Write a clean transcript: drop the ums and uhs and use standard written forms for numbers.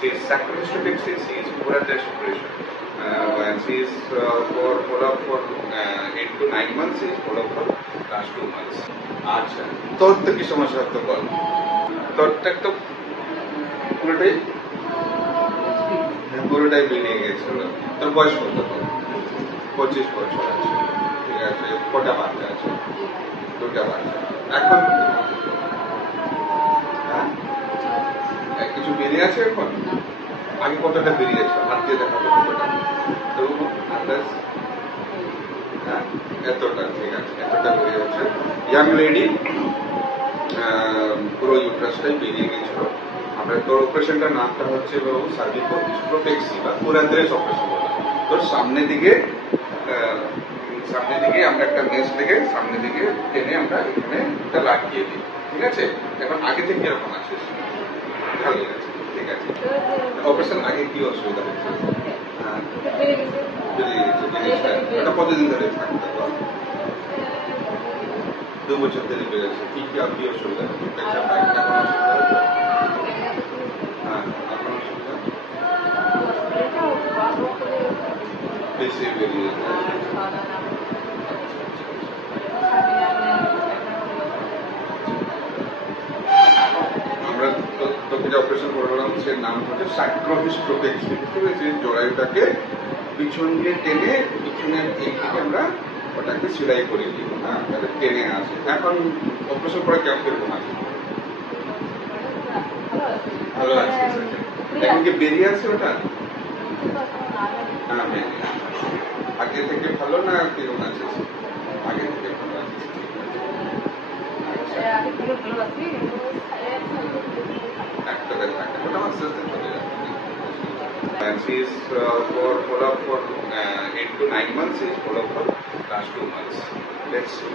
She is sacrohysterectomy. She is for address operation. And she is for follow-up for 8 to 9 months. She is follow-up for last 2 months. আচ্ছা, তোর তো কি সমস্যা হতো বল? তোরটা তো পুরোটাই বেরিয়ে গেছিল। তোর বয়স কত? 25 বছর আছে। ঠিক আছে, কটা বাচ্চা আছে? 2টা বাচ্চা। এখন কিছু বেরিয়ে আছে এখন? আগে কতটা বেরিয়েছে? হাত দিয়ে দেখা কতটা? তো আন্দাজ এতটা, ঠিক আছে, এতটা বেরিয়েছে। ইয়াং লেডি পুরো ইউট্রাসটাই বেরিয়ে গেছিল। আমরা তোর অপারেশনটার নামটা হচ্ছে সার্ভিকোহিস্টেরেক্টমি বা কোরান্দ্রেস অপারেশন। তোর সামনে দিকে আমরা একটা মেশ থেকে সামনে দিকে টেনে আমরা এখানে এটা লাগিয়ে দিই। ঠিক আছে, এখন আগে থেকে কিরকম আছিস? ভালো আছে, ঠিক আছে। অপারেশন আগে কি অসুবিধা হচ্ছে? বেরিয়ে গেছে জিনিসটা। এটা কতদিন ধরে থাকতে? 2 বছর ধরে বেড়েছে। কি কি আর কি অসুবিধা হচ্ছে? এখন অসুবিধা হচ্ছে? হ্যাঁ, এখন অসুবিধা বেশি বেরিয়ে গেছে। আমরা তোকে যে অপারেশন করলাম সের নাম হচ্ছে স্যাক্রোহিস্টেরেক্টমি। ঠিক আছে, জরায়ুটাকে পিছন দিয়ে টেনে পিছনের দিক থেকে আমরা ওটাকে সেলাই করে দিই। হ্যাঁ, তাহলে টেনে আসে। এখন অপারেশন করে কেমন কিরকম আছে? ভালো আছে। এখন কি বেরিয়ে আছে ওটা? হ্যাঁ, বেরিয়ে আগে থেকে ভালো না কিরকম আছে? আগে থেকে ভালো আছে। একটা থাকে ওটা আস্তে আস্তে চলে যাবে। And she is for follow-up for 8 to 9 months. She is follow-up for last 2 months. Let's see.